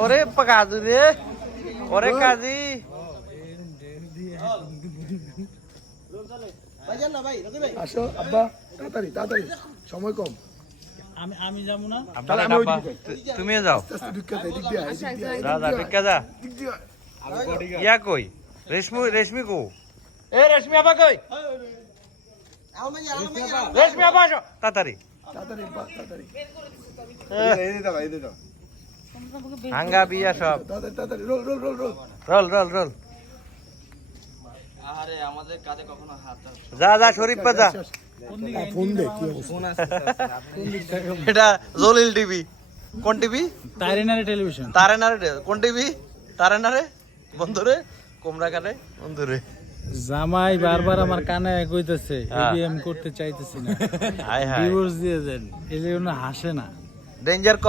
ওরে কাজু রে, ওরে কাজী। আসো আব্বা, তাড়াতাড়ি তাড়াতাড়ি, সময় কম। আমি যাবো না। তুমিও যাও, ঢুকে দে, এদিক দিয়ে আয়, এদিক দিয়ে আয়, যা যা টিকা যা। এদিক দিয়ে আয়। ইয়া কই রেশমি কো? এ রেশমি আপা কই? রেশমি আপা আসো তাড়াতাড়ি। তাড়াতাড়ি আব্বা, তাড়াতাড়ি হাঙ্গা বিয়া সব। তাড়াতাড়ি তাড়াতাড়ি, roll roll roll roll. Roll roll roll. আরে আমাদের কাঁধে কখনো হাত যা যা শরীফ পা যা। ফোন দে, কি অবস্থা? এটা জলিল টিভি। কোন টিভি? তারিনারি টেলিভিশন। তারেনারে কোন টিভি? তারেনারে বন্ধুরে কোমরা কানে বন্ধুরে। জামাই বারবার আমার কানে কইতেছে এবিএম করতে চাইতেছি না, হাই হাই ডিভোর্স দিয়ে দেন, এই জন্য হাসে না। ডেঞ্জার ক